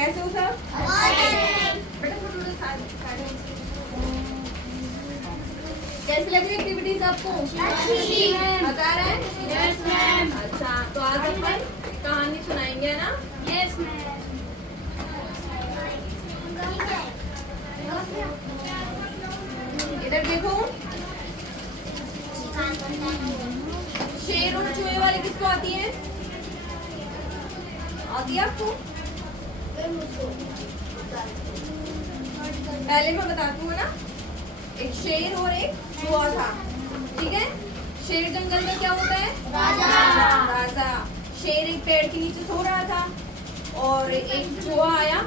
कैसे हो सब? बेटा थोड़ा कैसी लग रही एक्टिविटीज आपको? मजा आ रहा है? Yes ma'am. अच्छा, तो आज अपन कहानी सुनाएंगे ना? Yes ma'am. इधर देखो, शेर और चूहे वाली किसको आती है? आती है आपको? पहले मैं बताती हूँ ना, एक शेर और एक चूहा था, ठीक है? शेर जंगल में क्या होता है? राजा। शेर एक पेड़ के नीचे सो रहा था और एक चूहा आया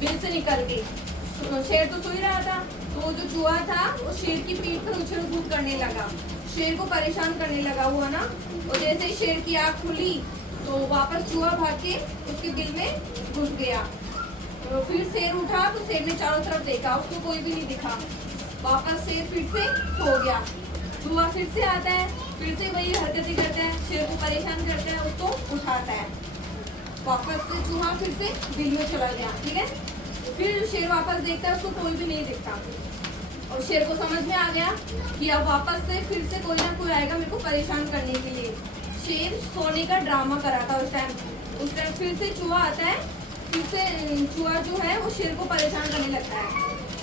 बिल से निकल के। शेर तो सो ही रहा था, तो वो जो चूहा था वो शेर की पीठ पर उछल कूद करने लगा, शेर को परेशान करने लगा हुआ ना। और जैसे ही शेर की आँख खुली तो वापस चूहा भाग के उसके बिल में घुस गया। तो फिर शेर उठा तो शेर ने चारों तरफ देखा, उसको कोई भी नहीं दिखा। वापस शेर फिर से सो गया। चूहा फिर से आता है, फिर से वही हरकतें करता है, शेर को परेशान करता है, उसको उठाता है। वापस से चूहा फिर से बिल में चला गया, ठीक है? फिर शेर वापस देखता है, उसको कोई भी नहीं दिखता और शेर को समझ में आ गया कि अब वापस से फिर से कोई ना कोई आएगा मेरे को परेशान करने के लिए। शेर सोने का ड्रामा करा था उस टाइम फिर से चूहा आता है, फिर से चूहा जो है वो शेर को परेशान करने लगता है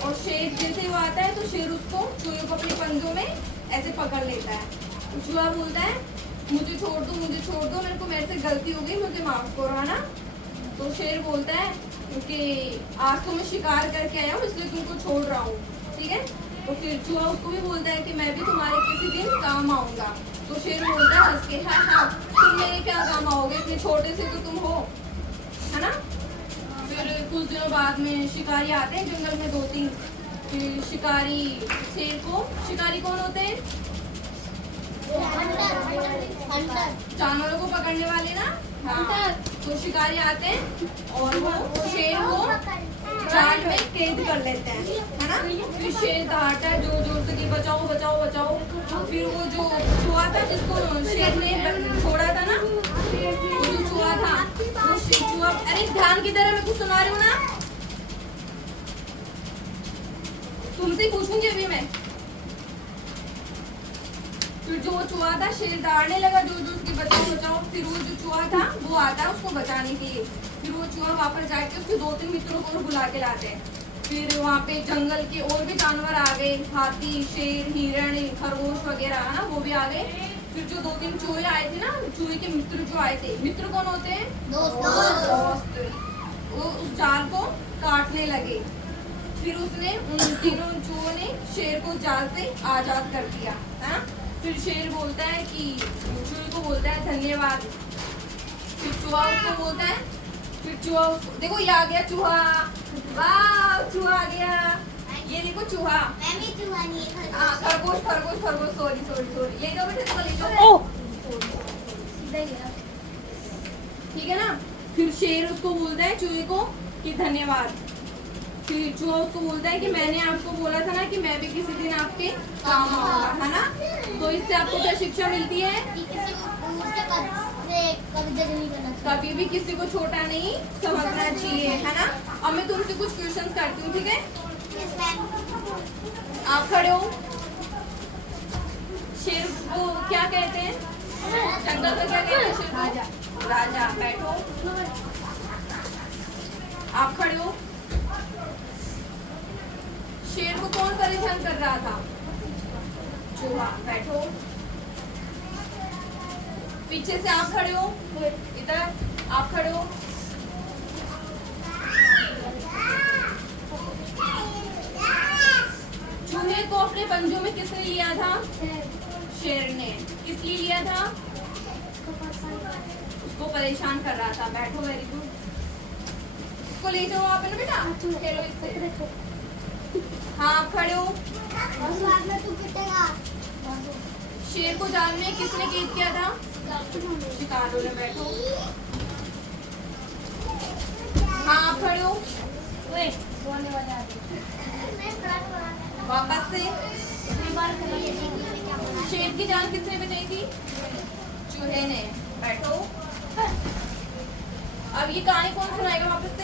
और शेर जैसे वो आता है तो शेर उसको चूहे को अपने पंजों में ऐसे पकड़ लेता है। तो चूहा बोलता है मुझे छोड़ दो, मेरे को मेरे से गलती हो गई, मुझे माफ करो, है ना? तो शेर बोलता है कि आज तो मैं शिकार करके आया हूँ इसलिए तुमको छोड़ रहा हूँ, ठीक है? तो फिर चूहा उसको भी बोलता है कि मैं भी तुम्हारे किसी दिन काम आऊंगा। तो शेर बोलता है हंस के, हाँ तुम मेरे क्या काम आओगे, इतने छोटे से तो तुम हो, है ना? फिर कुछ दिनों बाद में शिकारी आते हैं जंगल में 2-3। फिर शिकारी शेर को, शिकारी कौन होते हैं? जानवरों को पकड़ने वाले ना। हाँ, तो शिकारी आते हैं और वो शेर को जाल में कैद कर लेते हैं, है ना? फिर शेर दहाड़ता है जोर जोर से कि बचाओ बचाओ बचाओ। फिर वो जो चूहा था जिसको शेर ने छोड़ा था ना, वो जो चूहा था वो चूहा, अरे ध्यान की तरह मैं कुछ सुना रही हूँ ना, तुमसे पूछूंगी अभी मैं। फिर जो चूहा था शेर दहाड़ने लगा जोर जोर से बचाओ बचाओ। फिर वो जो चूहा था वो आता है उसको बचाने के लिए। फिर वो चूहा वापस जाके उसके 2-3 मित्रों को बुला के लाते हैं। फिर वहाँ पे जंगल के और भी जानवर आ गए, हाथी, शेर, हिरण, खरगोश वगैरह, है ना, वो भी आ गए। फिर जो 2-3 चूहे आए थे ना, चूहे के मित्र जो आए थे, मित्र कौन होते हैं? दोस्त। वो उस जाल को काटने लगे। फिर उसने उन तीनों चूहों ने शेर को जाल से आजाद कर दिया, है ना? फिर शेर बोलता है कि चूहे को बोलता है धन्यवाद। फिर चूहा उसको बोलता है, फिर चूहा देखो ये आ गया चूहा, वाह चूहा आ गया, ये देखो चूहा। खरगोश सॉरी ले जाओ बेटा, इसको ले जाओ, ठीक है ना? फिर शेर उसको बोलता है चूहे को कि धन्यवाद। फिर चूहा उसको बोलता है कि मैंने आपको बोला था ना कि मैं भी किसी दिन आपके काम आऊंगा, है ना? तो इससे आपको क्या शिक्षा मिलती है? कभी भी किसी को छोटा नहीं समझना चाहिए, है ना? अब मैं तुमसे कुछ क्वेश्चंस करती हूँ, ठीक है? आप खड़े हो। शेर को क्या कहते हैं जंगल में? क्या कहते हैं शेर को? राजा। बैठो। आप खड़े हो। शेर को कौन परेशान कर रहा था? चूहा। बैठो। पीछे से आप खड़े हो, इधर आप खड़े हो। चूहे को अपने पंजों में किसने लिया था? शेर ने। किस लिए लिया था? उसको परेशान कर रहा था। बैठो, वेरी गुड। इसको ले जाओ आप, है ना बेटा, खेलो इससे। हाँ आप खड़े हो। शेर को जाल में किसने कैद किया था? शिकारियों ने। बैठो। हाँ आप खड़े हो। वापस से। शेर की जान किसने बचाई थी? चूहे ने। बैठो। अब ये कहानी कौन सुनाएगा?